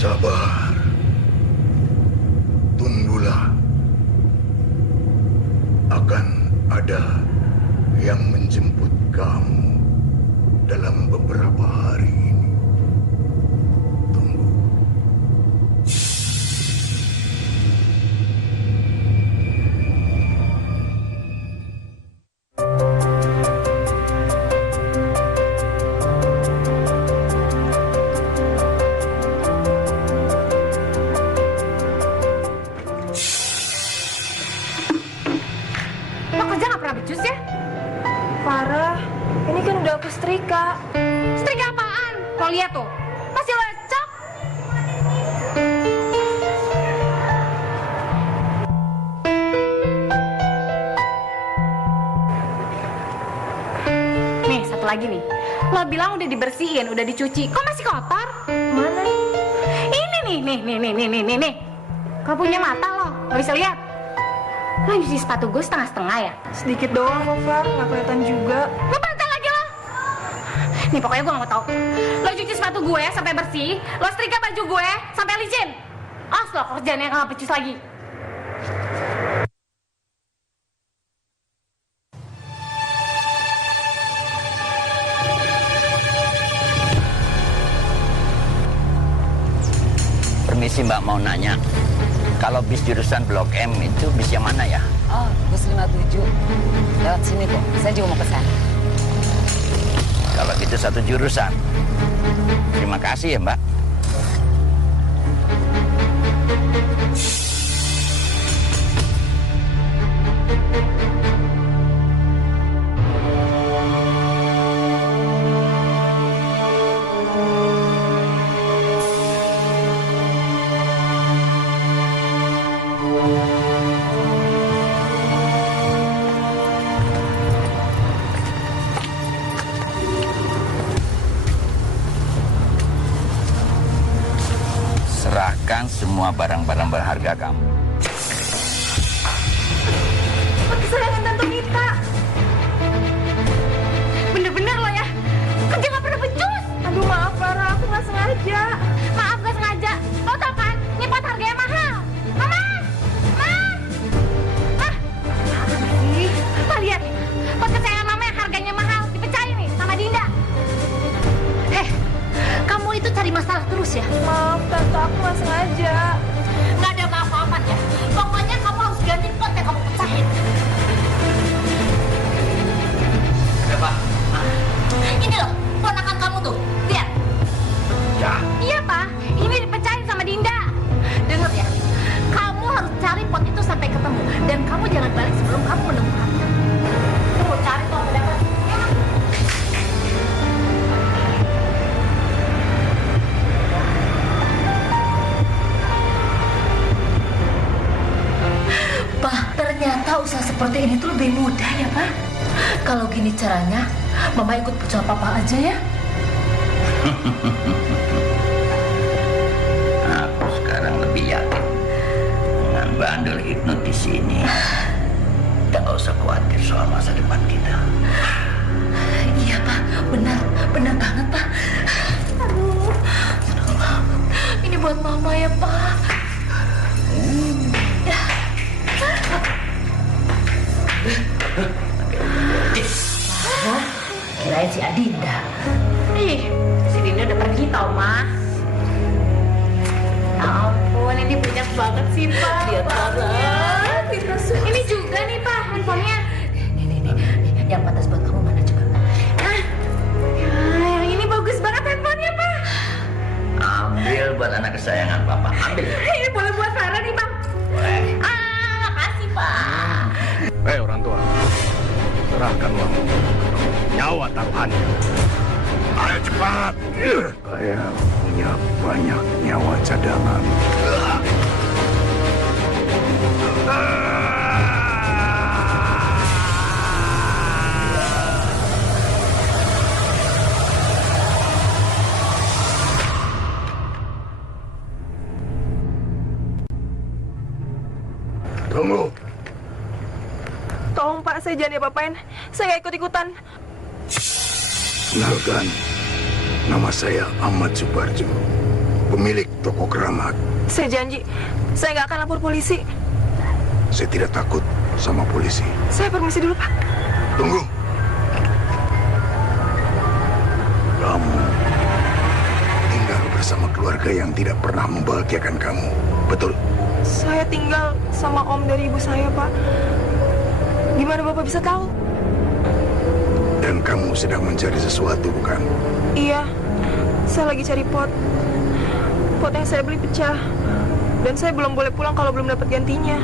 Sabar. Tunggulah. Akan ada yang menjemput kamu dalam beberapa hari ini. Tunggu. Lo kerja nggak pernah becus ya? Farah, ini kan udah aku setrika. Setrika apaan? Lo lihat tuh, masih lecek. Nih, satu lagi nih. Lo bilang udah dibersihin, udah dicuci. Kok masih kotor? Mana? Ini nih. Kau punya mata lo, nggak bisa lihat. Lo cuci sepatu gue setengah-setengah ya? Sedikit doang kok, Far. Nggak kelihatan juga. Lo bantal lagi lo. Nih pokoknya gue gak mau tahu. Lo cuci sepatu gue sampai bersih. Lo setrika baju gue sampai licin. Awas lo kerjaannya kalau becus lagi. Permisi Mbak, mau nanya. Kalau bis jurusan Blok M itu bis yang mana ya? Oh, bus 57. Lewat sini kok. Saya juga mau ke sana. Kalau gitu satu jurusan. Terima kasih ya Mbak. Serahkan semua barang-barang berharga kamu. Kesayangan Tante Mita. Bener-bener lo ya. Kerja gak pernah becus. Aduh, maaf, Farah. Aku nggak sengaja. Maaf gak sengaja. Lo tau kan, ini pot harganya mahal. Mama! Ih, lo lihat nih. Pot kesayangan mama yang harganya mahal. Dipecahin nih sama Dinda. Kamu itu cari masalah terus ya? Maaf, Tante. Aku nggak sengaja. Nggak ada maaf-maafan ya. Pokoknya kamu harus ganti pot yang kamu pecahin. Siapa? Ini loh, ponakan kamu tuh. Lihat. Ya. Iya, Pak. Ini dipecahin sama Dinda. Dengar ya. Kamu harus cari pot itu sampai ketemu. Dan kamu jangan balik sebelum kamu menemukannya. Kamu cari tuh sampai dapat. Pak, ternyata usaha seperti ini tuh lebih mudah ya, Pak. Kalau gini caranya, Mama ikut usaha Papa aja ya. Aku sekarang lebih yakin dengan bandel hipnotis ini. Kita nggak usah khawatir soal masa depan kita. Iya, Pak. Benar banget, Pak. Aduh, senang banget. Ini buat Mama ya, Pak. Ya. Hah? Kirain si Adinda. Ih, si Dinda udah pergi tau, Ma. Ya ampun, ini banyak banget sih, Pak. Lihat banget. Ini juga nih, Pak, handphonenya. Nih. Yang pantas buat kamu mana coba? Hah? Ya, yang ini bagus banget handphonenya, Pak. Ambil buat anak kesayangan Papa. Ambil. Ini boleh buat Farah nih, Bang. Boleh. Makasih, Pak. Hei orang tua, serahkan uang nyawa taruhannya. Ayo cepat. Saya punya banyak nyawa cadangan. Tunggu. Tolong, Pak. Saya jangan diapa-apain. Saya nggak ikut-ikutan. Kenalkan, nama saya Ahmad Suparjo. pemilik toko keramat. Saya janji, saya nggak akan lapor polisi. Saya tidak takut sama polisi. Saya permisi dulu, Pak. Tunggu. Kamu tinggal bersama keluarga yang tidak pernah membahagiakan kamu, betul? Saya tinggal sama om dari ibu saya, Pak. Gimana Bapak bisa tahu? Dan kamu sedang mencari sesuatu, bukan? Iya, saya lagi cari pot. Pot yang saya beli pecah. Dan saya belum boleh pulang kalau belum dapat gantinya.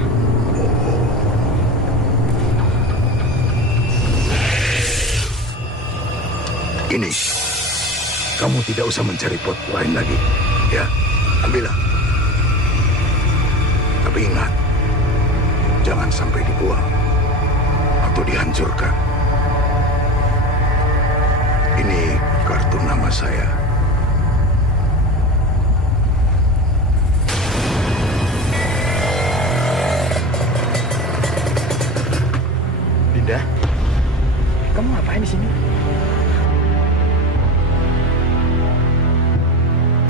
Ini, kamu tidak usah mencari pot lain lagi. Ya, ambillah. Tapi ingat, jangan sampai dibuang atau dihancurkan. Ini kartu nama saya. Dinda, kamu ngapain di sini?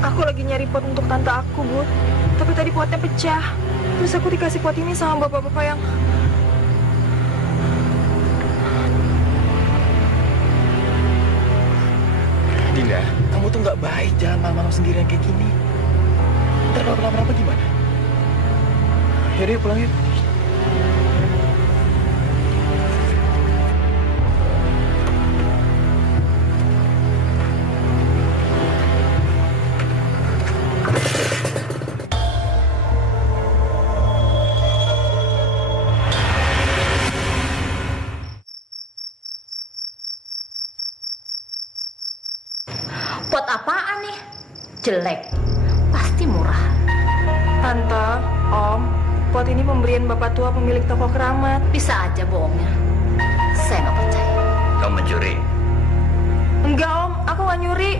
Aku lagi nyari pot untuk tante aku, Bu. Tapi tadi potnya pecah. Terus aku dikasih pot ini sama bapak-bapak yang... Dinda, kamu tuh nggak baik jalan malam-malam sendirian kayak gini. Ntar kalau kenapa-napa gimana? Yaudah, yuk pulang yuk. Pot apaan nih? Jelek. Pasti murah. Tante, Om, pot ini pemberian bapak tua pemilik toko keramat. Bisa aja bohongnya. Saya nggak percaya. Kau mencuri. Enggak, Om, aku nggak nyuri.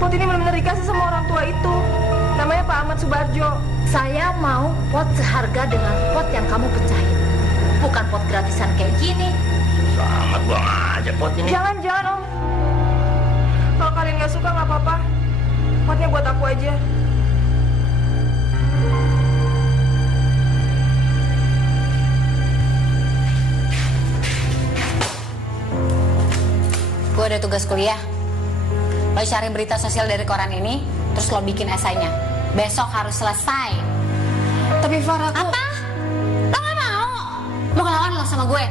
Pot ini benar-benar dikasih sama orang tua itu. Namanya Pak Ahmad Subarjo. Saya mau pot seharga dengan pot yang kamu pecahin. Bukan pot gratisan kayak gini. Sangat buang aja pot ini. Jangan, Om. Kalau kalian nggak suka nggak apa-apa. Potnya buat aku aja. Gue ada tugas kuliah. Lo cari berita sosial dari koran ini, terus lo bikin esainya. Besok harus selesai. Tapi Farah, aku... Apa? Lo gak mau? Mau ngelawan lo sama gue?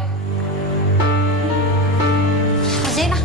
Kerjain lah.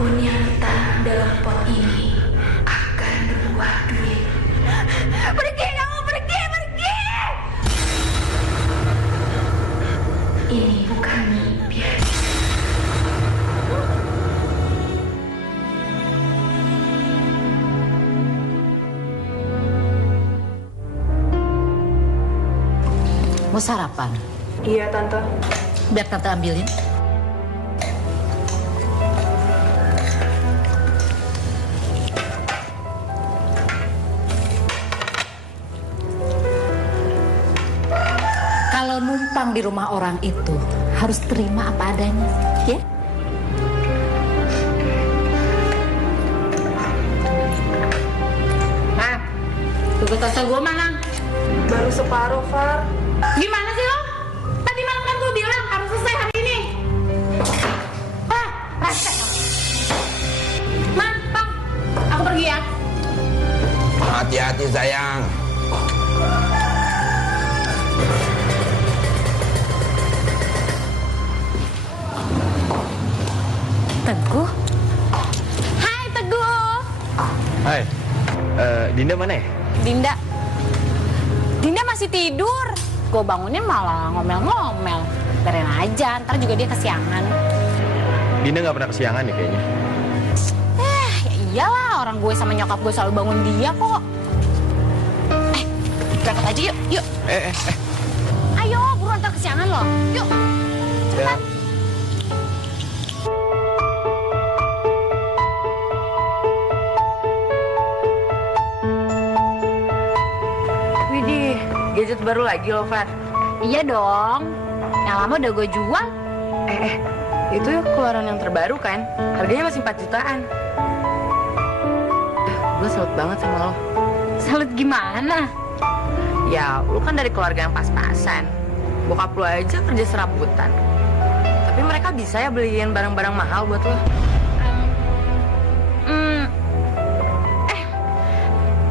Apapun yang ditanam dalam pot ini akan berbuah duit. Pergi kamu, pergi! Ini bukan mimpi. Mau sarapan? Iya, Tante. Biar Tante ambilin. Kalau numpang di rumah orang itu harus terima apa adanya, ya? Ah, tugas tasnya gue mana? Baru separuh, Far. Gimana sih lo? Tadi malam kan gue bilang harus selesai hari ini. Ah, rasa. Bang, aku pergi ya. Hati-hati sayang. Teguh. Hai Teguh. Hai. Dinda mana ya? Dinda masih tidur. Gue bangunin malah ngomel-ngomel. Biarin aja, ntar juga dia kesiangan. Dinda nggak pernah kesiangan nih kayaknya. Ya iyalah, orang gue sama nyokap gue selalu bangun dia kok. Berangkat aja yuk. Ayo, buruan ntar kesiangan loh. Yuk. Ya. Widih, gadget baru lagi loh, Far. Iya dong. Yang lama udah gue jual. Itu keluaran yang terbaru kan? Harganya masih 4 jutaan. Gue salut banget sama lo. Salut gimana? Ya, lu kan dari keluarga yang pas-pasan. Bokap lu aja kerja serabutan. Tapi mereka bisa ya beliin barang-barang mahal buat lo.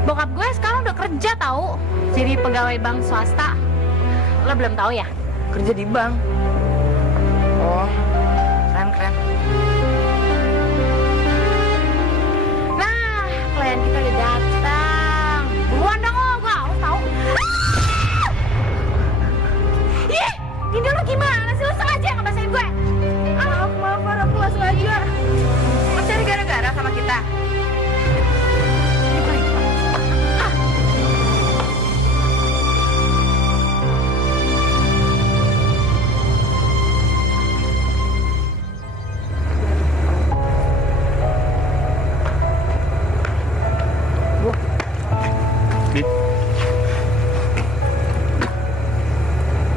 Bokap gue sekarang udah kerja tahu, jadi pegawai bank swasta. Lo belum tahu ya? Kerja di bank. Oh, keren. Nah, klien kita udah datang. Buruan dong lo, gue harus tahu. Ih, Dinda lo gimana sih? Lo sengaja ngebasahin gue? Maaf, Far, aku gak sengaja. Lo cari gara-gara sama kita.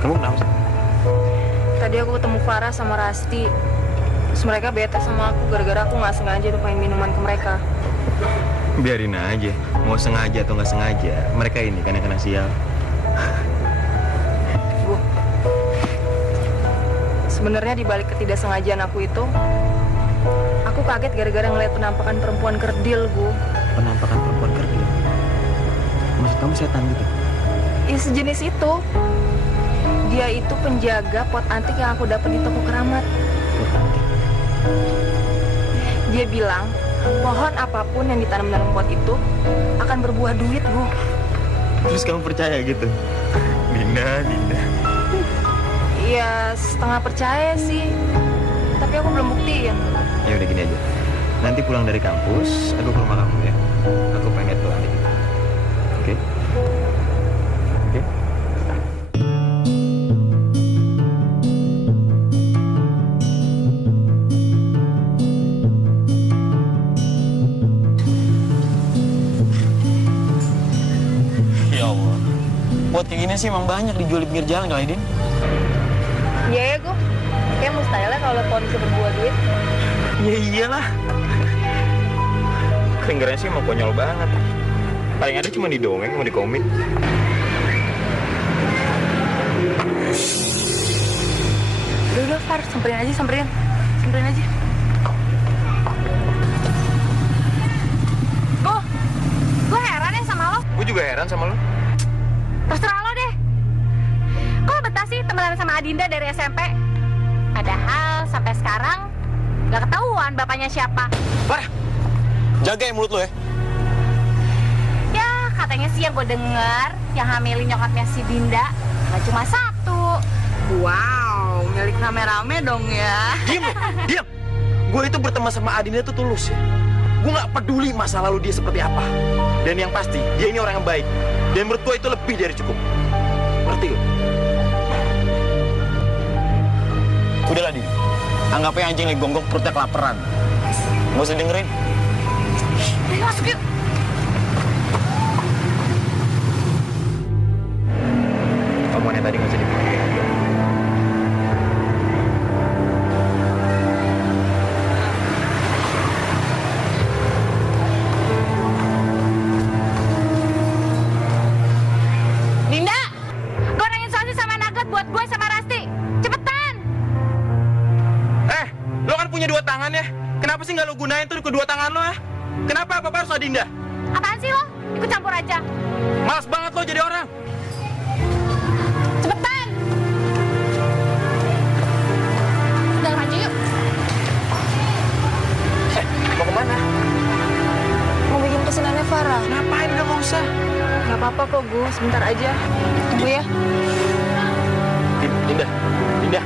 Kamu kenapa sih? Tadi aku ketemu Farah sama Rasti. Terus mereka bete sama aku gara-gara aku gak sengaja tumpahin minuman ke mereka. Biarin aja. Mau sengaja atau nggak sengaja, mereka ini kan yang kena sial. Bu, sebenarnya di balik ketidaksengajaan aku itu, aku kaget gara-gara ngeliat penampakan perempuan kerdil, Bu. Penampakan perempuan kerdil? Maksud kamu setan gitu? Ya sejenis itu. Dia itu penjaga pot antik yang aku dapat di toko keramat. Pot antik? Dia bilang, pohon apapun yang ditanam dalam pot itu akan berbuah duit, Bu. Terus kamu percaya gitu? Dinda. Iya, setengah percaya sih. Tapi aku belum buktiin. Ya udah gini aja. Nanti pulang dari kampus, aku ke rumah kamu ya. Aku pengen tuh antik itu. Oke? Oke? Ya Allah. Buat kayak gini sih emang banyak dijual di pinggir jalan kali, Din. Iya ya, gue. Kayak mustahil kalau pohon bisa berbuah duit. Ya iyalah. Kedengarannya sih emang konyol banget. Paling ada cuma di dongeng sama di komik. Udah, Far, samperin aja. Samperin aja. Gue heran ya sama lo. Gue juga heran sama lo. Terserah lo deh. Kok betah sih temenan sama Adinda dari SMP? Padahal sampai sekarang Gak ketahuan bapaknya siapa. Farah, jaga ya mulut lo ya. Ya, katanya sih yang gue denger, yang hamilin nyokapnya si Dinda gak cuma satu. Wow, milik rame-rame dong ya. Diam lo, diam. Gue itu berteman sama Adinda tuh tulus ya. Gue nggak peduli masa lalu dia seperti apa. Dan yang pasti, dia ini orang yang baik. Dan menurut gue itu lebih dari cukup. Ngerti lo? Udahlah, Din. Anggap aja anjing lagi gonggong perutnya kelaparan. Nggak usah dengerin. Ayo masuk yuk. Omongannya tadi nggak usah dipikirin. Dinda, gorengin sosis sama nugget buat gue sama Rasti. Cepetan. Lo kan punya 2 tangan ya. Kenapa sih nggak lo gunain tuh kedua tangan lo ya? Kenapa? Apa harus Adinda? Apaan sih lo? Ikut campur aja. Malas banget lo jadi orang. Cepetan. Udah maju yuk. Mau kemana? Mau bikin pesenannya Farah. Ngapain? Udah nggak usah. Gak apa-apa kok, Gu. Sebentar aja. Tunggu ya. Dinda, Dinda.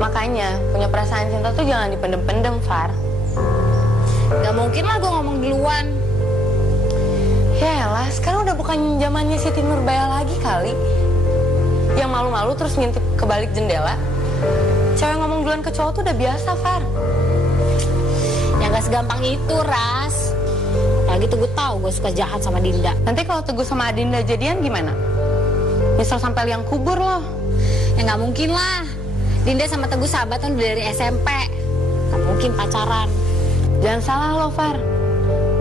Makanya, punya perasaan cinta tuh jangan dipendem-pendem, Far. Gak mungkin lah gue ngomong duluan. Yaelah, sekarang udah bukan zamannya Siti Nurbaya lagi kali. Yang malu-malu terus ngintip ke balik jendela. Cewek ngomong duluan ke cowok tuh udah biasa, Far. Ya gak segampang itu, Ras. Apalagi tuh gue tahu gue suka jahat sama Dinda. Nanti kalau Teguh sama Adinda jadian gimana? Nyesel sampai liang kubur loh. Ya gak mungkin lah. Dinda sama Teguh sahabatan udah dari SMP. Gak mungkin pacaran. Jangan salah loh, Far.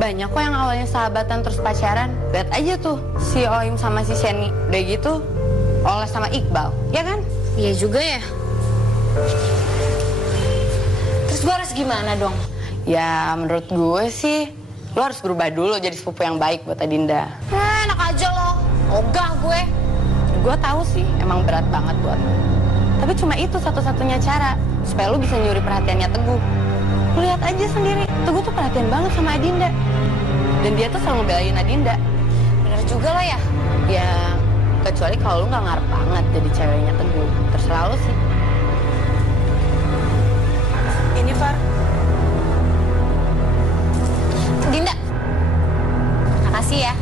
Banyak kok yang awalnya sahabatan terus pacaran. Lihat aja tuh, si Oim sama si Sheni. Udah gitu, Oles sama Iqbal. Ya kan? Iya juga ya. Terus gue harus gimana dong? Ya, menurut gue sih, lo harus berubah dulu jadi sepupu yang baik buat Adinda. Enak aja lo. Ogah gue. Gue tahu sih, emang berat banget buat lo. Tapi cuma itu satu-satunya cara supaya lo bisa nyuri perhatiannya Teguh. Lo lihat aja sendiri, Teguh tuh perhatian banget sama Adinda. Dan dia tuh selalu ngebelain Adinda. Bener juga lo ya. Ya, kecuali kalau lo nggak ngarep banget jadi ceweknya Teguh. Terserah lo sih. Ini, Far. Dinda. Makasih ya.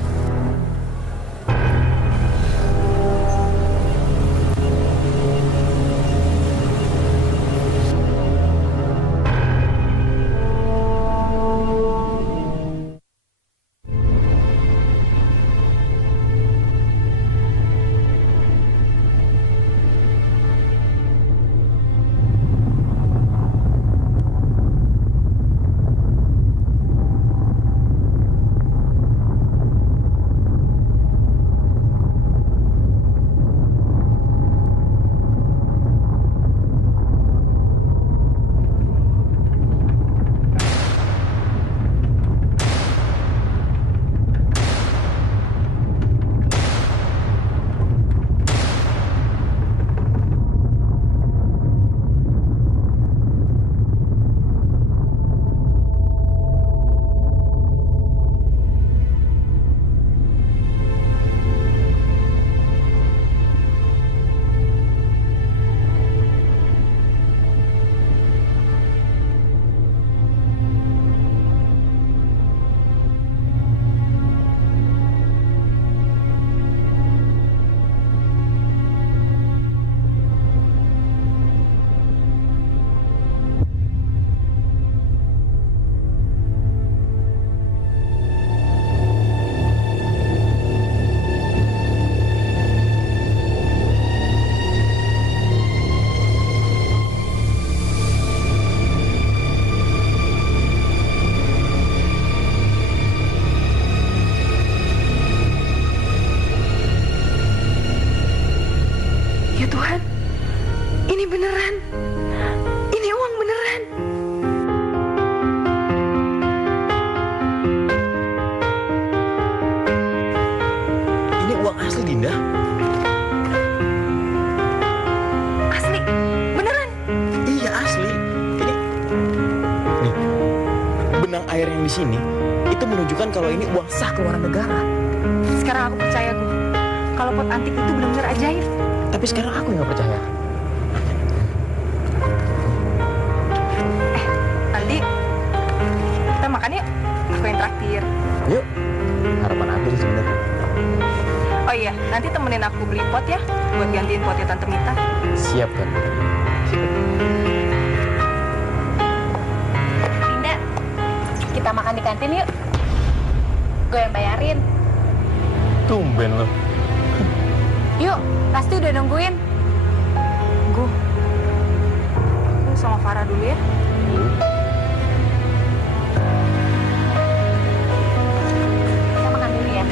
sini, itu menunjukkan kalau ini uang sah keluaran negara. Sekarang aku percaya, Gu. Kalau pot antik itu benar-benar ajaib. Tapi sekarang aku yang nggak percaya. Andi, kita makan yuk. Aku yang traktir. Yuk, harapan aku sih sebenarnya. Oh iya, nanti temenin aku beli pot ya, buat gantiin potnya Tante Mita. Siap kan? Dinda, kita makan di kantin yuk. Gue yang bayarin. Tumben lo. Yuk, pasti udah nungguin. Gu, aku sama Farah dulu ya. Kita makan dulu ya.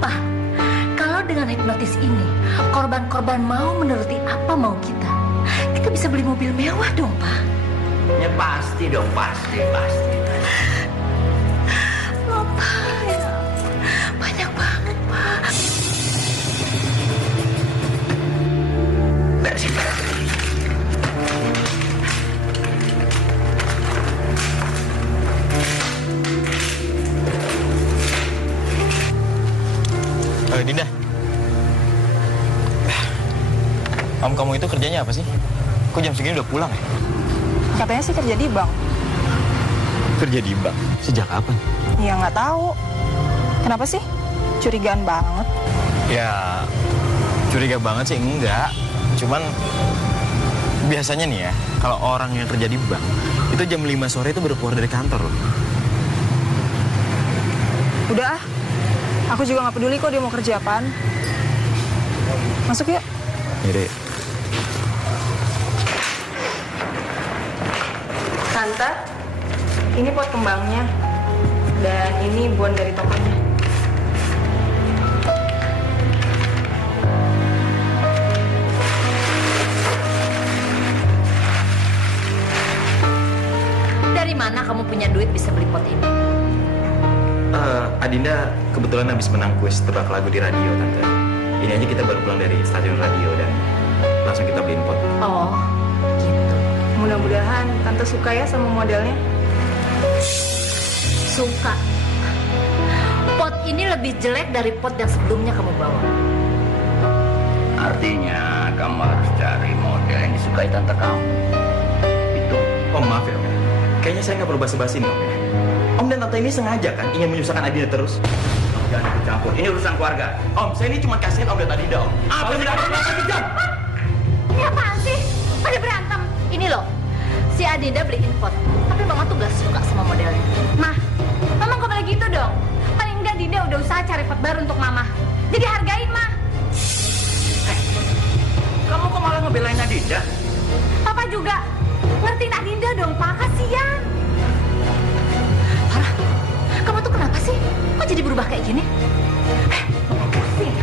Pak, kalau dengan hipnotis ini, korban-korban mau menuruti apa mau kita bisa beli mobil mewah dong, Pak. Ya pasti dong, pasti. Oh, Pak, ya. Banyak banget, Pak. Dari sini. Dinda. Om kamu itu kerjanya apa sih? Kok jam segini udah pulang ya? Katanya sih kerja di bank. Kerja di bank? Sejak kapan? Ya nggak tahu. Kenapa sih? Curigaan banget. Ya, curiga banget sih enggak. Cuman biasanya nih ya, kalau orang yang kerja di bank, itu jam 5 sore itu baru keluar dari kantor loh. Udah ah. Aku juga nggak peduli kok dia mau kerja apaan. Masuk yuk. Jadi, Tante, ini pot kembangnya. Dan ini bon dari tokonya. Dari mana kamu punya duit bisa beli pot ini? Adinda kebetulan habis menang kuis tebak lagu di radio, Tante. Ini aja kita baru pulang dari stasiun radio dan langsung kita beliin pot. Oh, gitu. Mudah-mudahan Tante suka ya sama modelnya. Suka. Pot ini lebih jelek dari pot yang sebelumnya kamu bawa. Artinya kamu harus cari model yang disukai tante kamu. Itu. Om maaf ya Om. Kayaknya saya nggak perlu basa-basi nih Om ya. Om dan Tante ini sengaja kan ingin menyusahkan Adinda terus. Jangan ikut campur. Ini urusan keluarga. Om, saya ini cuma kasihin Om dan Adinda Om. Apa yang berantem? Ini apaan sih? Pada berantem. Ini loh, si Adinda beliin pot. Tapi Mama tuh gak suka sama modelnya. Mah, Mama gak boleh gitu dong. Paling enggak Dinda udah usaha cari pot baru untuk Mama. Jadi hargain, Mah. Kamu kok malah ngebelain Adinda? Papa juga. Ngertiin Adinda dong, Pak. Kasian. Farah, kamu tuh kenapa sih? Kok jadi berubah kayak gini? Pusing.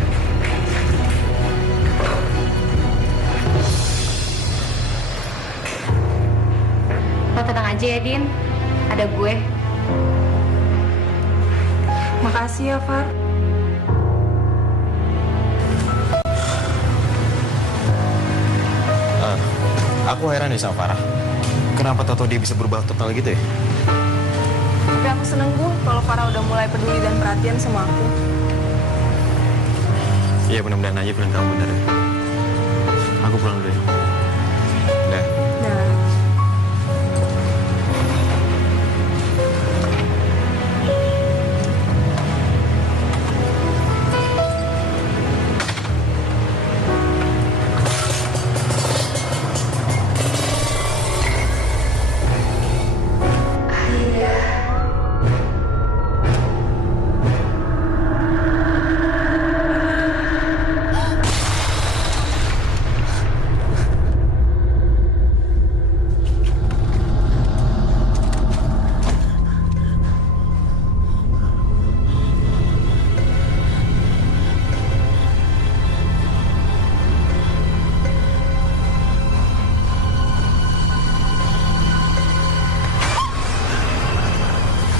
Lo tenang aja ya, Din. Ada gue. Makasih ya, Far. Aku heran deh sama Farah. Kenapa tato dia bisa berubah total gitu ya? Tapi aku seneng gue kalau Farah udah mulai peduli dan perhatian sama aku. Iya mudah-mudahan aja bilang kamu benar ya. Aku pulang dulu ya. Dah. Nah,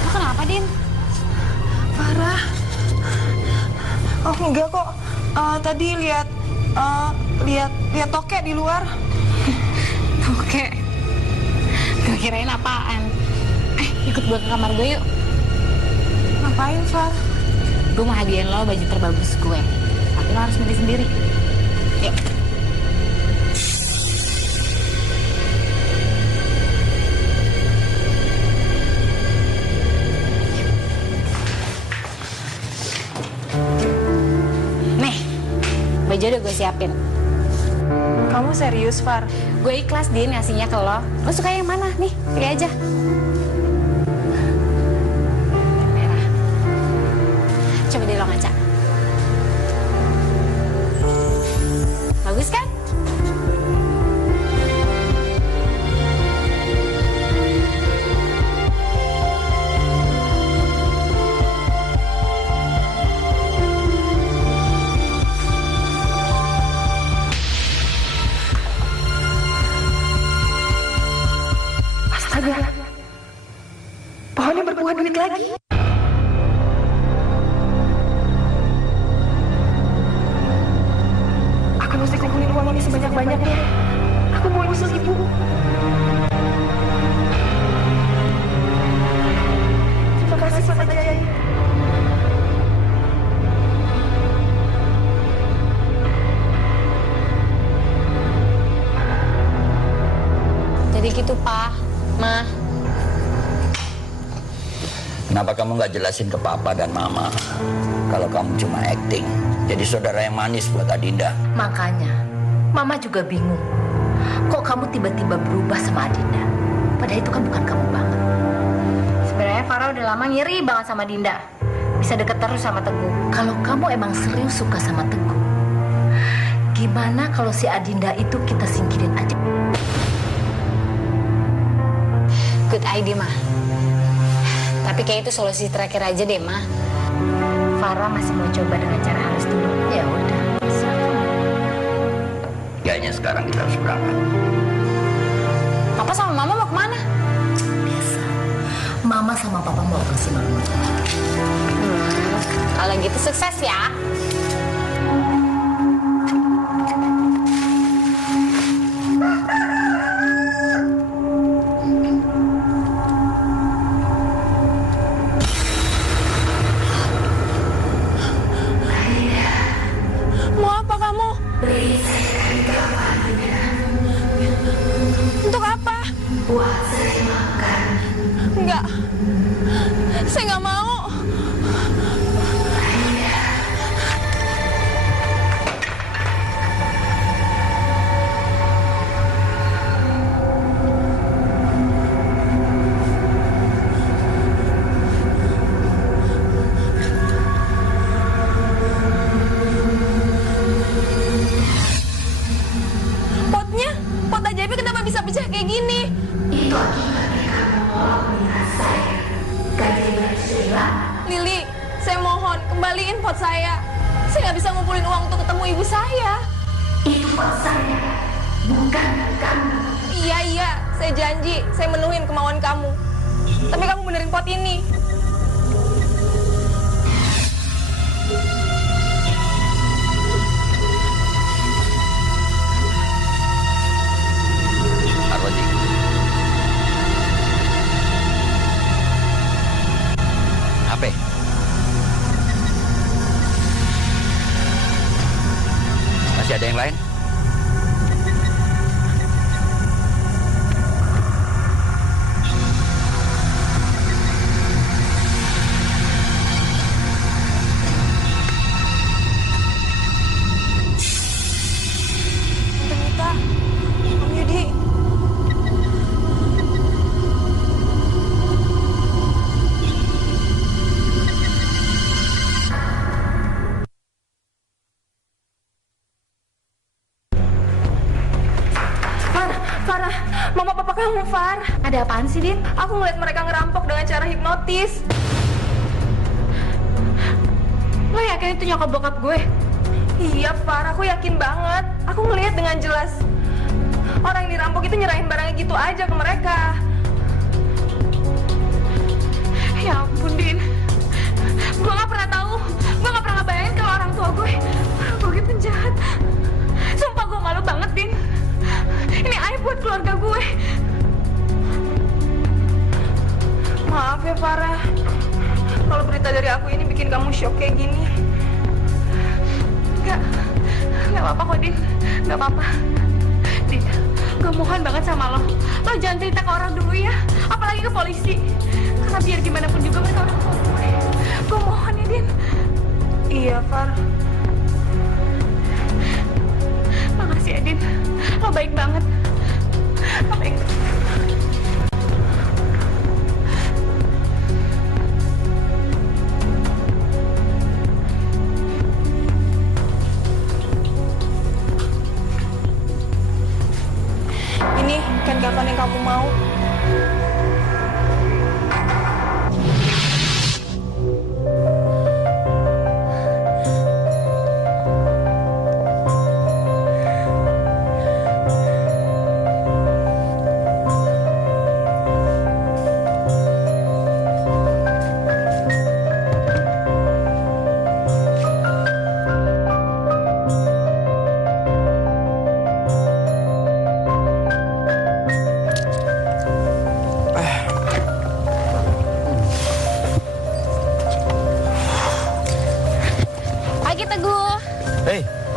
Lo kenapa, Din? Farah. Oh enggak kok. Tadi lihat Lihat toke di luar. Oke. Gue kirain apaan? Ikut gue ke kamar gue yuk. Ngapain, Far? Gue mau hadiahin lo baju terbagus gue. Tapi lo harus milih sendiri. Yuk. Nih, baju udah gue siapin. Kamu serius, Far? Gue ikhlas Din ngasihnya ke lo. Lo suka yang mana? Nih, pilih aja. Merah. Coba deh lo ngaca. Bagus kan? Pohonnya berbuah duit lagi. Aku mesti kumpulin uang ini sebanyak-banyaknya. Aku mau nyusul ibu. Terima kasih, Pak Jaya. Jadi gitu, Pak. Ma. Kenapa kamu nggak jelasin ke papa dan mama kalau kamu cuma acting? Jadi saudara yang manis buat Adinda. Makanya, Mama juga bingung. Kok kamu tiba-tiba berubah sama Adinda? Padahal itu kan bukan kamu banget. Sebenarnya Farah udah lama ngiri banget sama Dinda. Bisa deket terus sama Teguh. Kalau kamu emang serius suka sama Teguh, gimana kalau si Adinda itu kita singkirin aja? Good idea, Ma. Tapi kayak itu solusi terakhir aja deh, Ma. Farah masih mau coba dengan cara halus dulu. Ya udah. Kayaknya sekarang kita harus berangkat. Papa sama Mama mau kemana? Biasa. Mama sama Papa mau ke Simalungun. Kalau gitu sukses ya. Mau apa kamu? Untuk apa? Buat saya makan. Enggak. Saya nggak mau. Pot ajaibnya kenapa bisa pecah kayak gini? Itu akibatnya kamu mau melihat saya. Gaji berjalan. Lili, saya mohon kembaliin pot saya. Saya nggak bisa ngumpulin uang untuk ketemu ibu saya. Itu pot saya, bukan kamu. Iya, saya janji, saya menuhin kemauan kamu. Tapi kamu benerin pot ini. Arwadi. HP. Masih ada yang lain? Ternyata, Om Yudi. Farah, mama papa kamu, Far. Ada apaan sih, Din? Aku ngeliat mereka ngerampok dengan cara hipnotis. Lo yakin itu nyokap bokap gue? Iya, Far, aku yakin banget. Aku ngeliat dengan jelas. Orang yang dirampok itu nyerahin barangnya gitu aja ke mereka. Ya ampun, Din. Gue gak pernah tahu. Gue gak pernah ngebayangin kalau orang tua gue gitu penjahat. bikin kamu shock kayak gini. Nggak apa-apa kok, Din. Nggak apa-apa. Din, gue mohon banget sama lo. Lo jangan cerita ke orang dulu ya. Apalagi ke polisi. Karena biar gimana pun juga mereka orang tua gue. Gue mohon ya, Din. Iya, Far. Makasih ya, Din. Lo baik banget. Lo baik. Ini kan kapan yang kamu mau?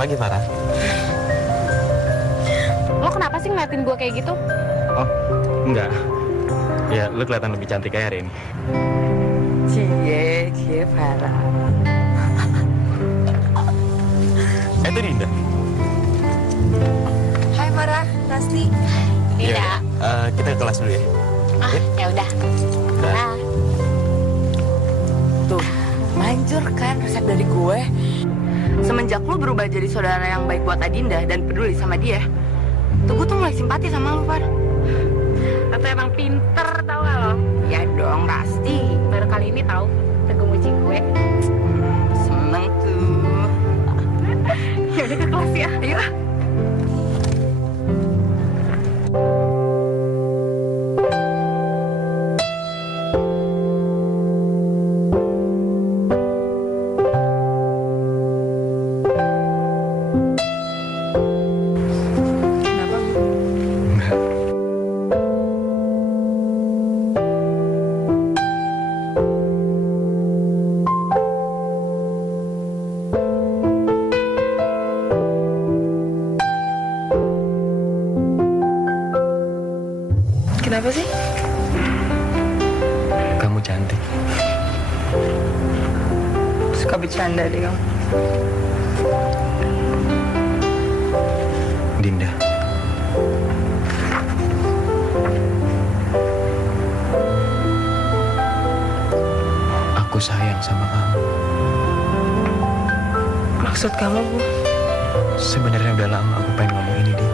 Pagi, Farah. Lo kenapa sih ngeliatin gue kayak gitu? Oh, enggak. Ya, lu kelihatan lebih cantik kayak hari ini. Cie, Farah. Itu Dinda. Hai Farah, Rasti. Iya. Kita ke kelas dulu ya. Ya udah. Nah. Tuh, manjur kan resep dari gue. Semenjak lu berubah jadi saudara yang baik buat Adinda dan peduli sama dia, tuh gue tuh mulai simpati sama lu, Far. Atau emang pinter, tau gak lo? Ya dong, pasti. Baru kali ini tahu Teguh muji gue. Seneng tuh. Ya udah ke kelas ya. Ayo. Kenapa sih? Kamu cantik. Suka bercanda deh kamu. Dinda. Aku sayang sama kamu. Maksud kamu, Bu? Sebenarnya udah lama aku pengen ngomong ini, Di.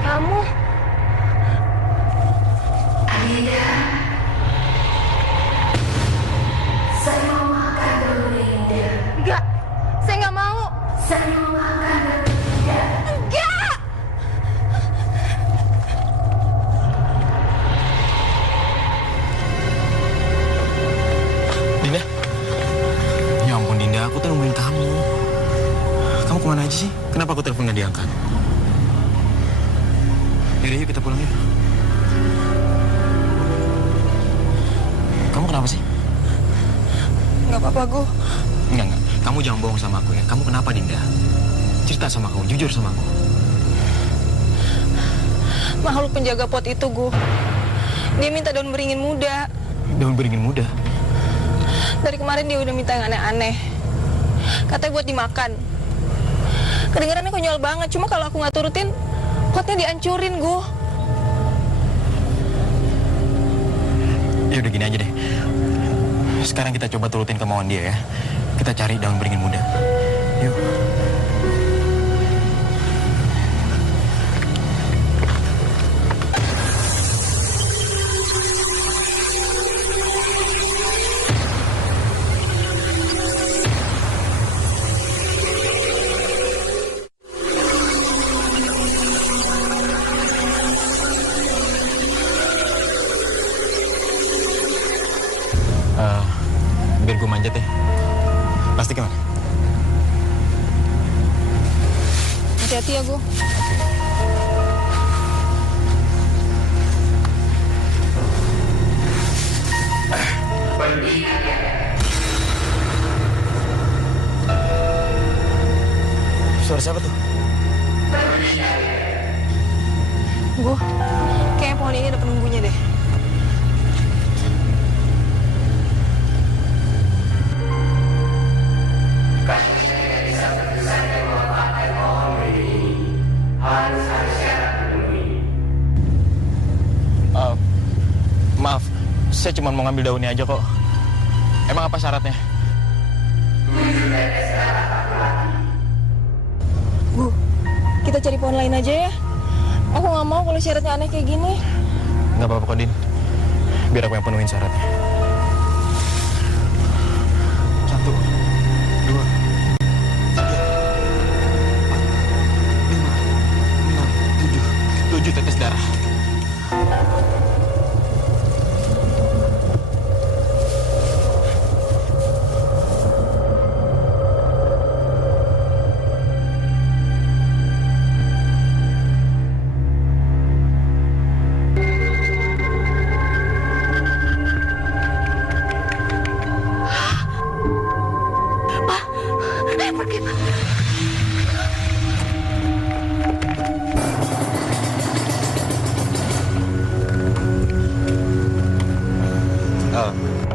Kamu? Enggak, saya nggak mau. Enggak. Dinda? Ya ampun, Dinda. Aku tuh nungguin kamu. Kamu kemana aja sih? Kenapa aku telepon nggak diangkat? Yaudah, yuk kita pulang yuk. Kamu kenapa sih? Nggak apa-apa, Gu. Enggak. Kamu jangan bohong sama aku ya. Kamu kenapa, Dinda? Cerita sama aku, jujur sama aku. Makhluk penjaga pot itu, Gu. Dia minta daun beringin muda. Daun beringin muda? Dari kemarin dia udah minta yang aneh-aneh. Katanya buat dimakan. Kedengarannya konyol banget. Cuma kalau aku nggak turutin, potnya dihancurin, Gu. Ya udah gini aja deh. Sekarang kita coba turutin kemauan dia ya. Kita cari daun beringin muda. Yuk. manjat ya. Pasti kemana? Hati-hati ya, Gu. Suara siapa tuh? Gu, kayaknya pohon ini ada penunggunya deh. Maaf, saya cuma mau ngambil daunnya aja kok. Emang apa syaratnya? Gu, kita cari pohon lain aja ya. Aku nggak mau kalau syaratnya aneh kayak gini. Nggak apa-apa kok, Din. Biar aku yang penuhin syaratnya. 1, 2, 3, 4, 5, 6, 7 tetes darah.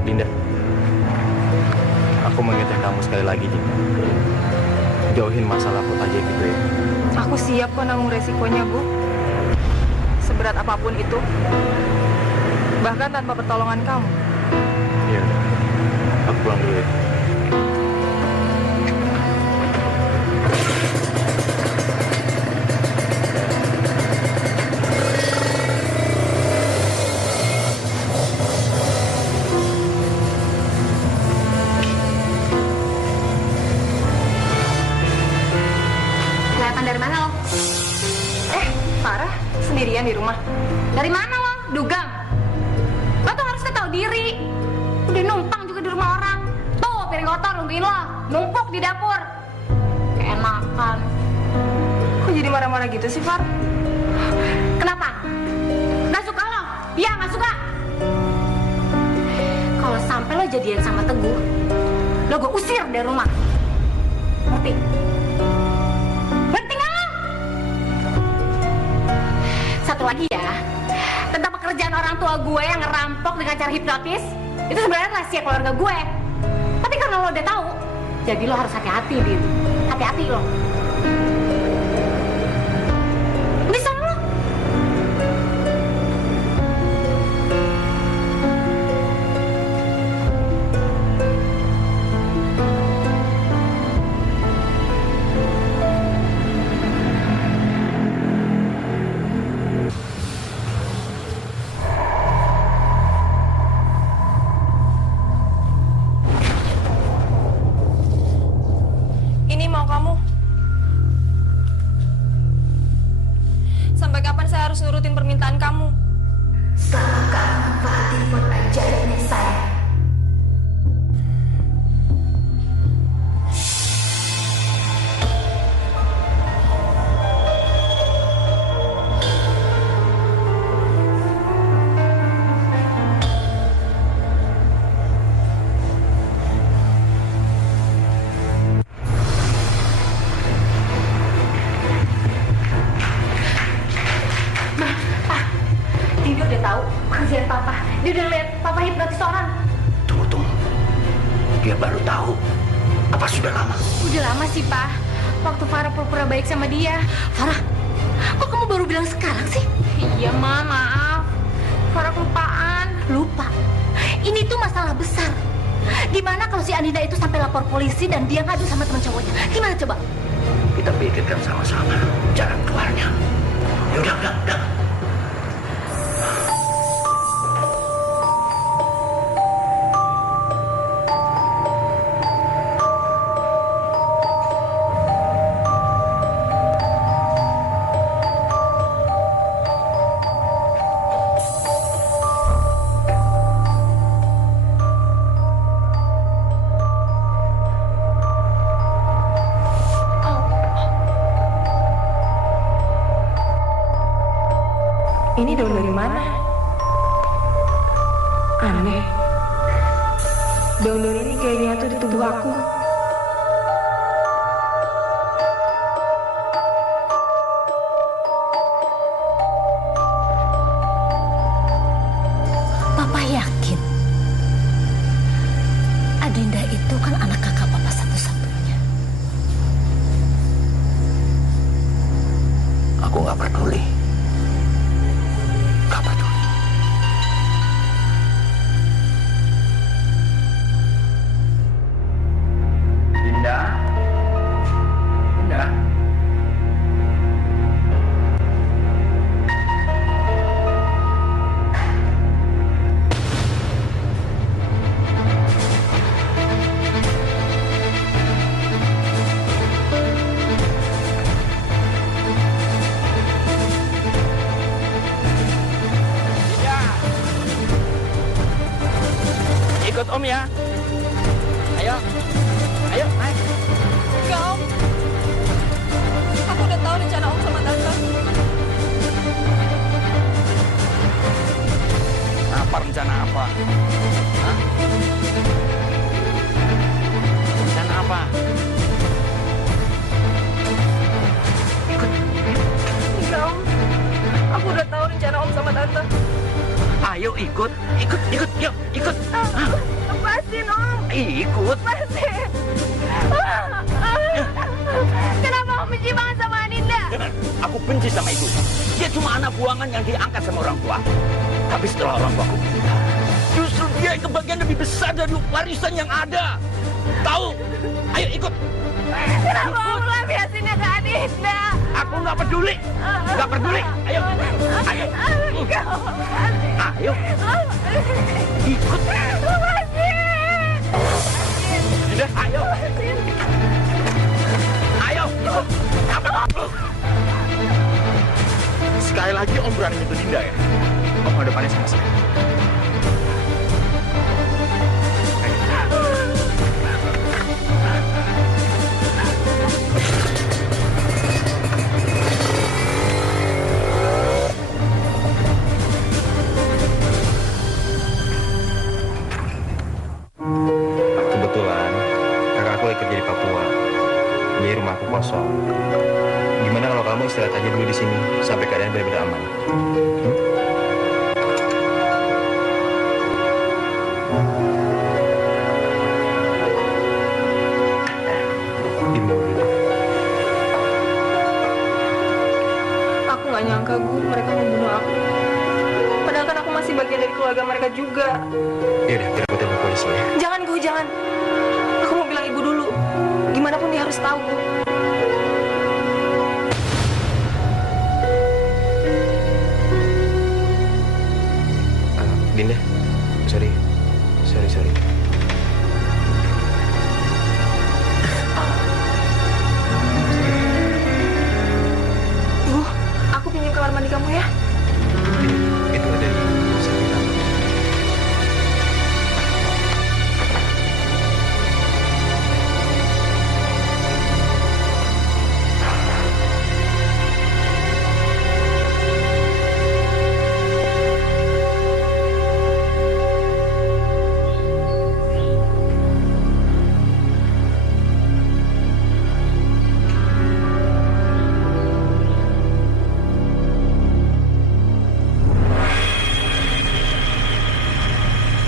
Dinda, aku mengingatkan kamu sekali lagi, Dinda. Jauhin masalah kota ajaib itu ya. Aku siap kok nanggung resikonya, Gu. Seberat apapun itu. Bahkan tanpa pertolongan kamu. Iya, aku pulang dulu ya. Dari mana lo? Farah, sendirian di rumah. Dari mana lo? Dugam. Lo tuh harusnya tahu diri. Udah numpang juga di rumah orang. Tuh, piring kotor nungguin lo. Numpuk di dapur. Keenakan. Kok jadi marah-marah gitu sih, Far? Kenapa? Gak suka lo? Iya, gak suka. Kalau sampai lo jadian sama Teguh, lo gue usir dari rumah. Ngerti? Satu lagi ya, tentang pekerjaan orang tua gue yang ngerampok dengan cara hipnotis, itu sebenarnya rahasia keluarga gue. Tapi karena lo udah tahu, jadi lo harus hati-hati, Din. Hati-hati lo. Bisa lo? Ini mau kamu. Sampai kapan saya harus nurutin permintaan kamu? Selama kamu manfaatin buat ajaibnya saya. Dia udah tahu pekerjaan Papa. Dia udah lihat Papa hipnotis orang. Tunggu. Dia baru tahu. Apa sudah lama? Udah lama sih, Pak. Waktu Farah pura-pura baik sama dia. Farah, kok kamu baru bilang sekarang sih? Iya, Ma, maaf. Farah kelupaan. Lupa. Ini tuh masalah besar. Gimana kalau si Anida itu sampai lapor polisi dan dia ngadu sama teman cowoknya? Gimana coba? Kita pikirkan sama-sama jalan keluarnya. Ya udah. Ini daun dari mana? Aneh. Daun-daun ini kayaknya tuh di tubuh aku. Papa yakin Adinda itu kan anak kakak Papa satu-satunya. Aku nggak peduli. Nggak peduli. Dinda? Dinda? Ikut Om ya. Ayo. Ayo, naik. Enggak, Om. Aku udah tahu rencana Om sama Tante. Apa rencana apa? Hah? Rencana apa? Enggak, Om. Aku udah tahu rencana Om sama Tante. Ayo ikut, yuk, ikut. Lepasin, Om. Ikut. Lepasin. Kenapa Om benci banget sama Adinda? Dengar, aku benci sama ibu. Dia cuma anak buangan yang diangkat sama orang tua. Tapi setelah orang tua aku meninggal, justru dia yang kebagian lebih besar dari warisan yang ada. Tahu? Ayo ikut. Kenapa Om lampiasinnya ke Adinda? Aku nggak peduli. Nggak peduli. Ayo. Ayo. Enggak, Om. Ayo. Ikut. Lepasin. Dinda, ayo. Ayo. Ikut. Sekali lagi Om berani nyentuh Dinda ya? Om ada depannya sama saya. Kebetulan kakak aku lagi kerja di Papua. Jadi rumah aku kosong. Gimana kalau kamu istirahat aja dulu di sini sampai keadaan benar-benar aman? Aku nggak nyangka, Gu, mereka membunuh aku. Padahal kan aku masih bagian dari keluarga mereka juga. Ya udah, biar aku telepon polisi ya. Jangan, Gu, jangan. Aku mau bilang ibu dulu. Gimana pun dia harus tahu, Gu. Dinda, sorry. Bu, aku pinjam kamar mandi kamu ya. Itu ada di samping kamu.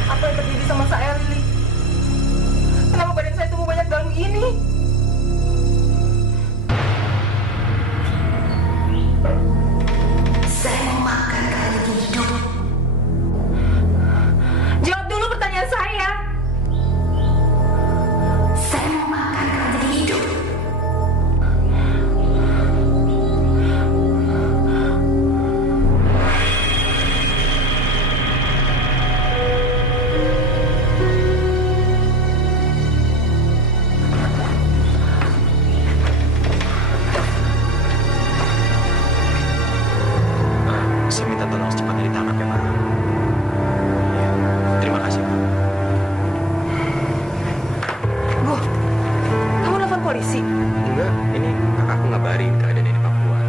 Apa yang terjadi sama saya, Lili? Kenapa badan saya tumbuh banyak dalam ini? Saya mau makan kalian lagi hidup. Jawab dulu pertanyaan saya. Saya mau makan kalian jadi hidup. Saya minta tolong secepatnya ditangkap ya, Pak. Terima kasih, Pak. Bu, kamu telepon polisi? Enggak, ini kakakku ngabarin keadaan di Papua.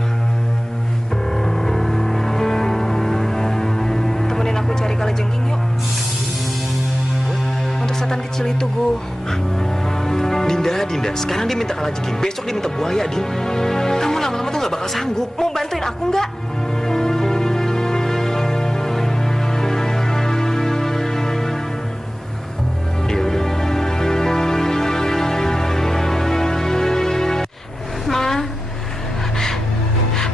Kalajengking yuk. Untuk setan kecil itu, Gu. Dinda, sekarang dia minta kalajengking, besok dia minta buaya, Din. Kamu lama-lama tuh nggak bakal sanggup. Mau bantuin aku nggak? Iya udah.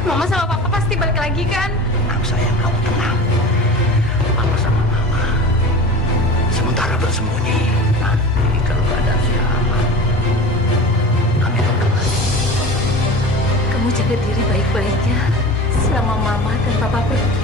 Mama sama Papa pasti balik lagi kan? Tenang sayang, kamu tenang. Papa sama Mama sementara bersembunyi. Nanti kalau keadaan sudah aman, kami akan kembali. Kamu jaga diri baik-baiknya selama Mama dan Papa pergi.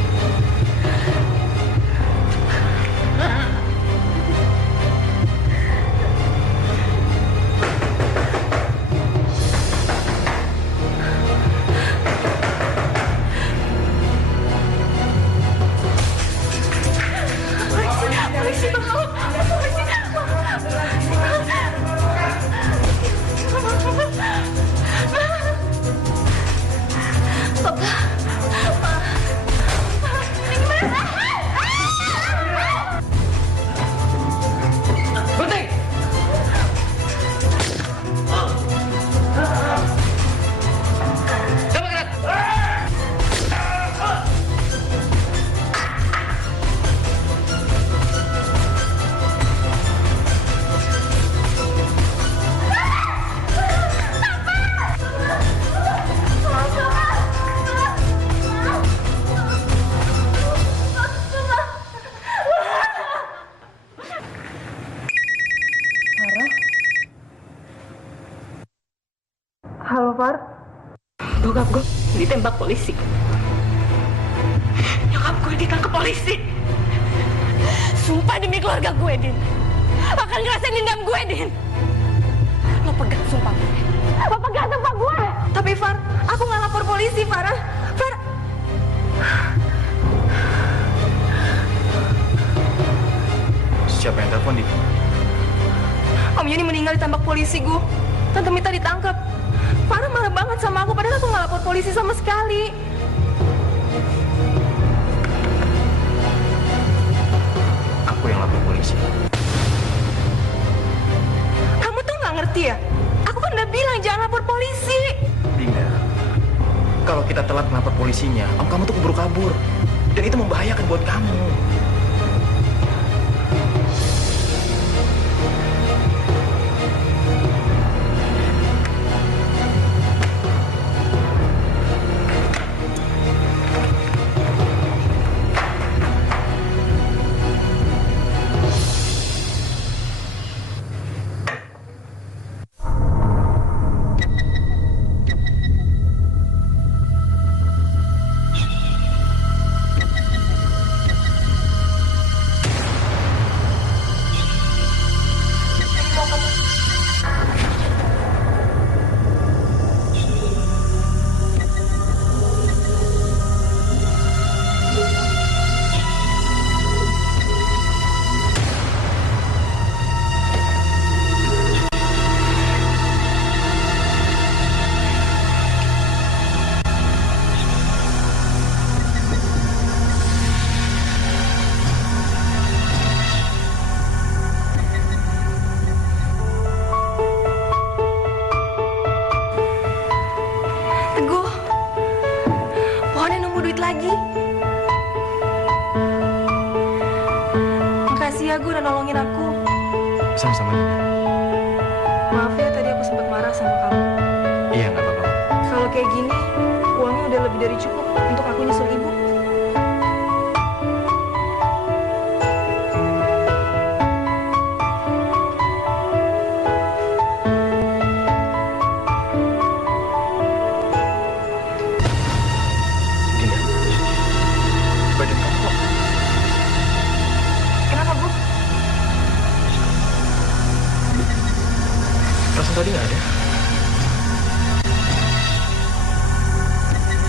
Halo, Far. Bokap gue ditembak polisi. Nyokap gue ditangkap polisi. Sumpah demi keluarga gue, Din. Akan ngerasain dendam gue, Din. Lo pegang sumpah gue. Lo pegang sumpah gue. Tapi, Far, aku nggak lapor polisi, Farah. Far. Siapa yang telepon, Din? Om Yoni meninggal ditembak polisi, Gu. Tante Mita ditangkap. Farah marah banget sama aku, padahal aku nggak lapor polisi sama sekali. Aku yang lapor polisi. Kamu tuh nggak ngerti ya? Aku kan udah bilang jangan lapor polisi. Dinda, kalau kita telat melapor polisinya, om kamu tuh keburu kabur. Dan itu membahayakan buat kamu. Teguh, pohonnya nunggu duit lagi. Makasih ya, Gu, udah nolongin aku. Sama-sama, Dinda. Maaf ya, tadi aku sempat marah sama kamu. Iya, nggak apa-apa. Kalau kayak gini, uangnya udah lebih dari cukup untuk aku nyusul ibu. Dinda, badan kamu kok Kenapa, Bu? perasaan tadi nggak ada?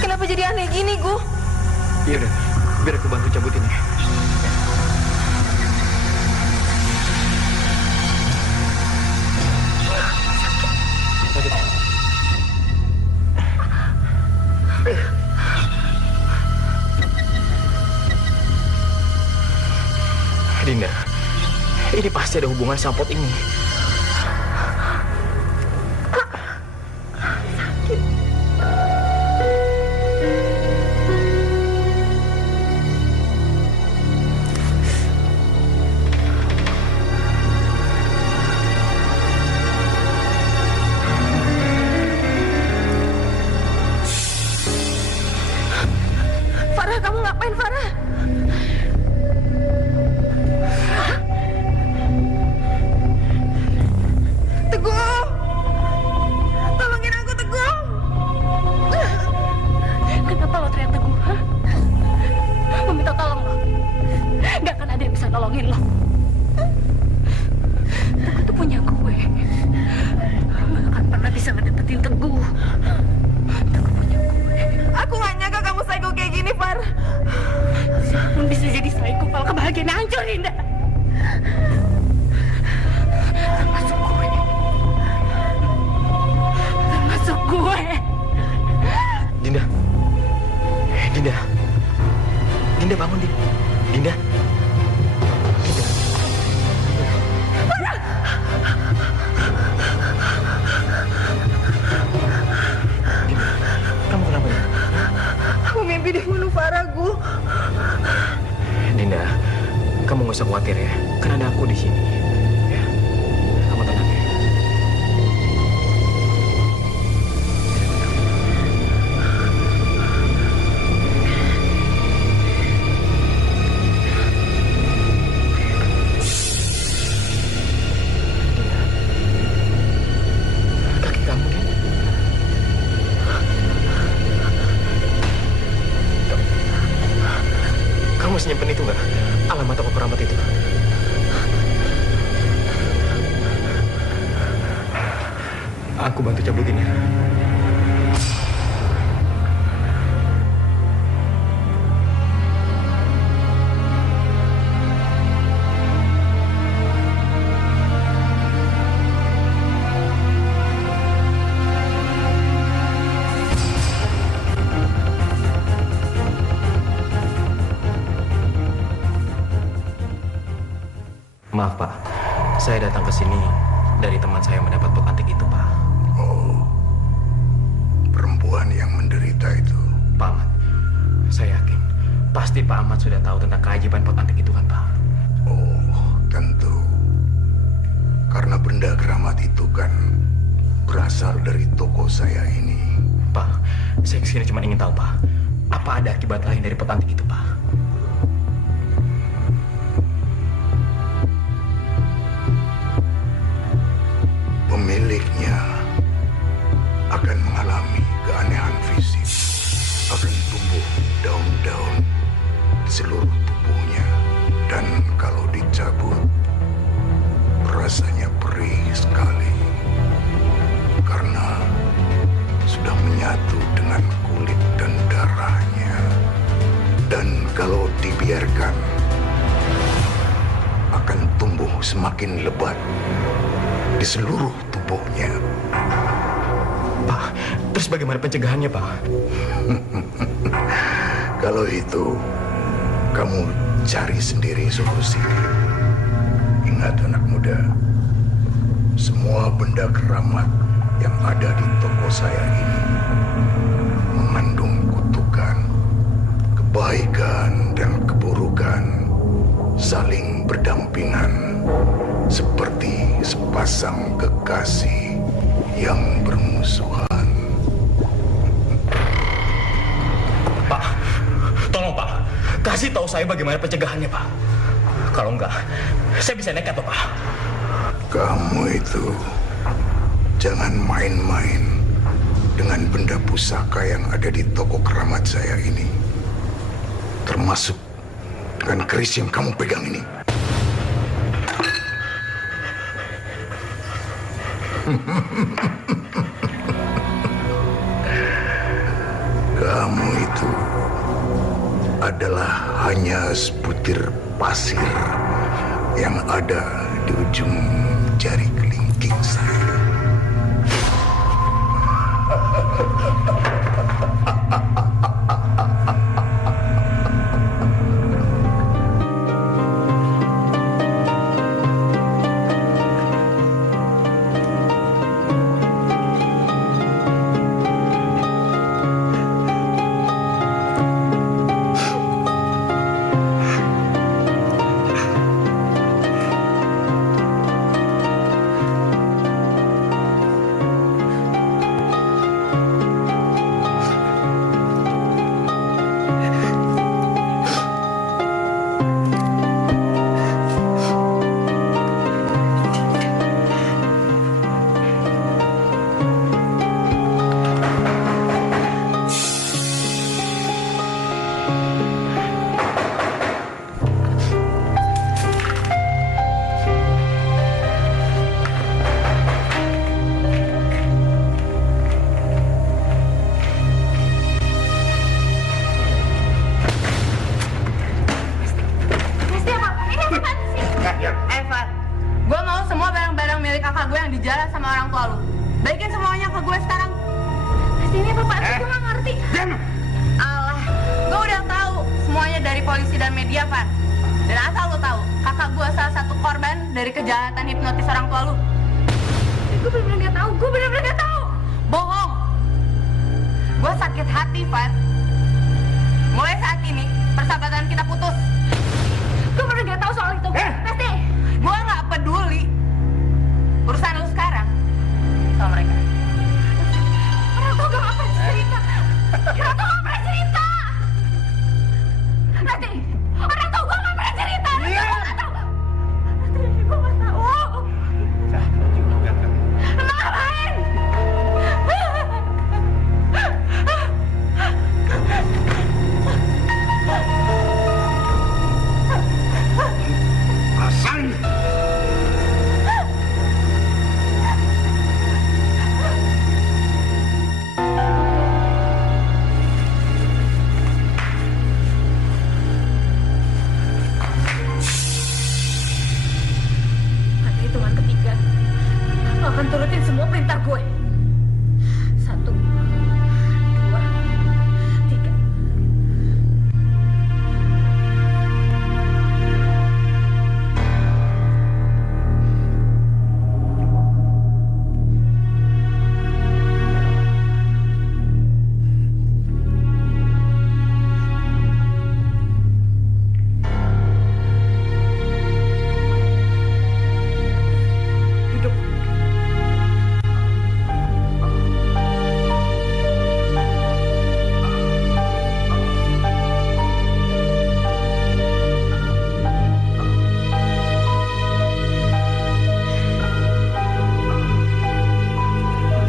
Kenapa jadi aneh gini, Gu? Iya udah, biar aku bantu cabutin ya. Sakit. Dinda, ini pasti ada hubungan sama pot ini. Farah, kamu ngapain, Farah? Teguh! Tolongin aku, Teguh! Kenapa lo teriak Teguh? Hah? Meminta tolong lo. Gak akan ada yang bisa nolongin lo. Teguh tuh punya gue. Gak akan pernah bisa ngedapetin Teguh. Teguh punya gue. Aku gak nyangka kamu psycho kayak gini, Far. Siapapun bisa jadi psycho kalau kebahagiaan hancur, Dinda. Termasuk gue. Termasuk gue. Dinda. Dinda. Dinda bangun, Dinda. Dinda. Dinda. Dinda, kamu kenapa, Dinda? Aku mimpi dibunuh Farah, Gu. Dinda, kamu nggak usah khawatir ya. Kan ada aku di sini. Ya, kamu tenang ya. Kaki kamu, Din. Kamu masih nyimpen itu nggak? Alamat toko keramat itu. Aku bantu cabutin ya. Maaf, Pak. Saya datang ke sini dari teman saya mendapat pot antik itu, Pak. Oh, perempuan yang menderita itu. Pak Ahmad, saya yakin pasti Pak Ahmad sudah tahu tentang keajaiban pot antik itu kan, Pak? Oh, tentu. Karena benda keramat itu kan berasal dari toko saya ini. Pak, saya kesini cuma ingin tahu, Pak. Apa ada akibat lain dari pot antik itu, Pak? Pemiliknya akan mengalami keanehan fisik, akan tumbuh daun-daun di seluruh tubuhnya, dan kalau dicabut rasanya perih sekali karena sudah menyatu dengan kulit dan darahnya, dan kalau dibiarkan akan tumbuh semakin lebat di seluruh tubuhnya. Pak, terus bagaimana pencegahannya, Pak? Kalau itu, kamu cari sendiri solusi. Ingat anak muda, semua benda keramat yang ada di toko saya ini mengandung kutukan, kebaikan dan keburukan saling berdampingan seperti sepasang kekasih yang bermusuhan. Pak, tolong Pak, kasih tahu saya bagaimana pencegahannya, Pak. Kalau enggak, saya bisa nekat, Pak. Kamu itu jangan main-main dengan benda pusaka yang ada di toko keramat saya ini. Termasuk dengan keris yang kamu pegang ini. Kamu itu adalah hanya sebutir pasir yang ada di ujung jari kelingking saya. Balikin semuanya ke gue sekarang. Sini bapak, gue nggak ngerti. Diam! Alah, gue udah tahu semuanya dari polisi dan media, Van. Dan asal lo tahu, kakak gue salah satu korban dari kejahatan hipnotis orang tua lu. Gue bener-bener nggak tahu. Gue bener-bener nggak tahu. Bohong. Gue sakit hati, Van. Mulai saat ini, persahabatan kita putus. Gue bener nggak tahu soal itu. Pasti. Gue nggak peduli. Urusan lu sekarang sama mereka. Orang tua gue nggak pernah cerita. Orang tua nggak pernah cerita. Nanti, orang tua gue nggak pernah cerita. Gue nggak tahu. Nanti, gue nggak tahu. Emang ngapain? Hasan! Pada hitungan ketiga, lo akan turutin semua perintah gue. 1, 2, 3. Duduk.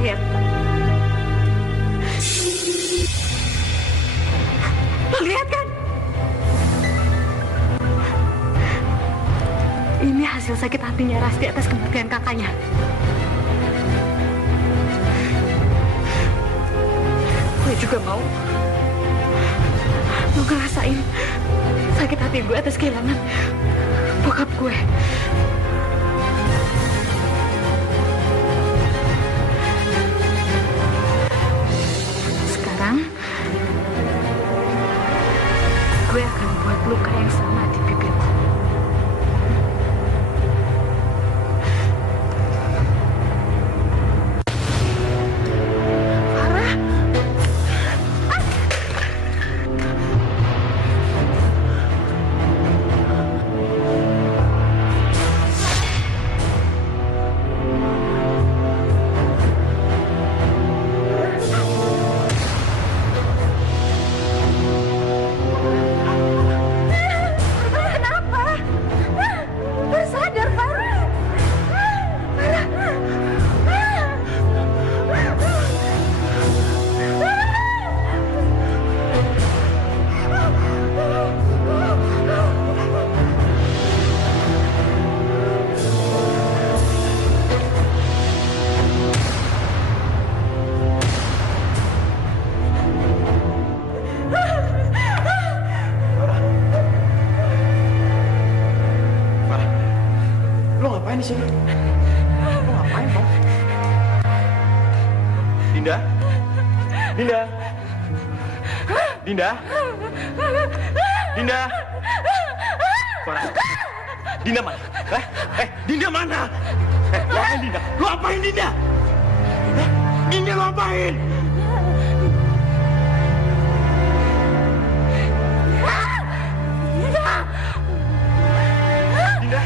Lihat. Lo lihat kan? Ini hasil sakit hatinya Rasti atas kematian kakaknya. Gue juga mau lo ngerasain sakit hati gue atas kehilangan bokap gue. Sekarang gue akan buat luka yang sama di bibirku. Farah. Kenapa? Baru sadar, Farah. Farah, lo ngapain di sini? Lo ngapain, Bang? Dinda? Dinda? Dinda? Dinda? Farah, Dinda mana? Dinda mana? Lo apain, Dinda? Lo apain, Dinda? Dinda, lo apain? Dinda?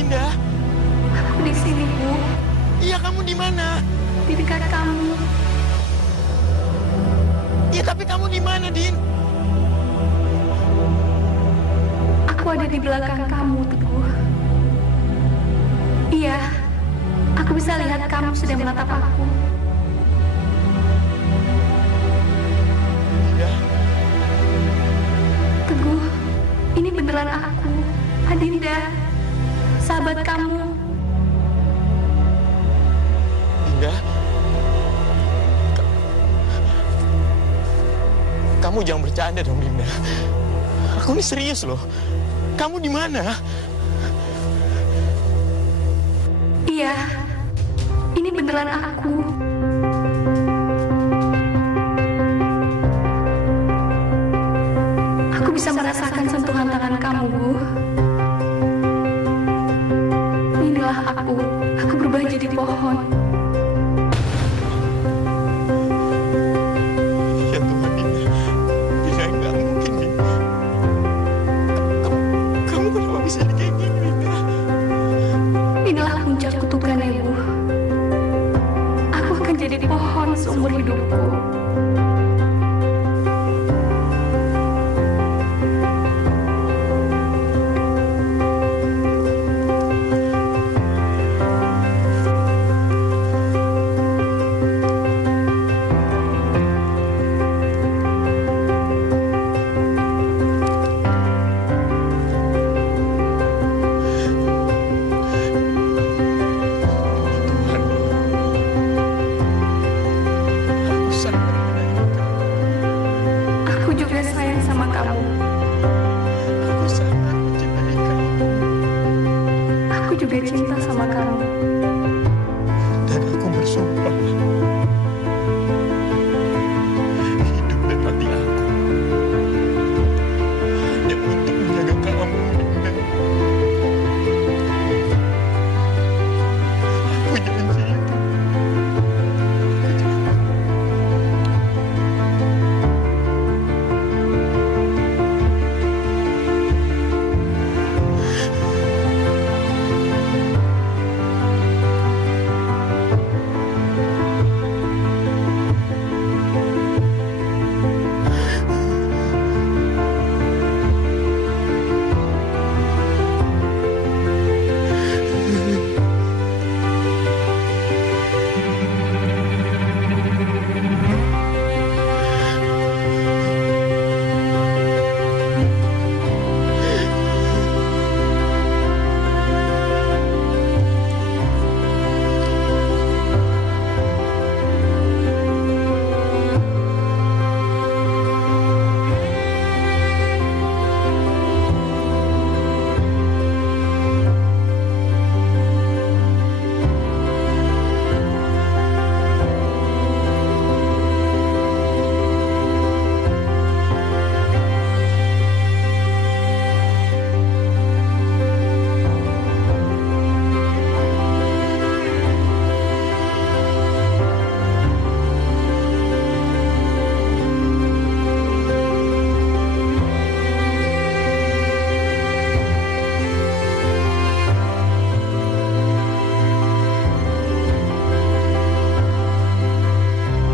Dinda? Aku di sini, Bu. Iya, kamu di mana? Di dekat kamu. Iya, tapi kamu di mana, Din? Aku ada di belakang kamu, Teguh. Iya, aku bisa lihat kamu sedang menatap aku. Dinda, Teguh, ini beneran aku, Adinda, sahabat kamu. Dinda. Kamu jangan bercanda dong, Dinda. Aku ini serius loh. Kamu di mana? Iya, ini beneran aku. Aku bisa merasakan sentuhan tangan kamu, Bu. Inilah aku. Aku berubah jadi pohon. Ya Tuhan, Dinda. Dinda, nggak mungkin, Dinda. Kamu kenapa bisa jadi kayak gini, Dinda? Inilah puncak kutukannya, Bu. Aku akan jadi pohon seumur hidupku. Aku sangat menyayangi kamu. Aku juga sayang sama kamu. Aku sangat mencintai kamu. Aku juga cinta sama kamu.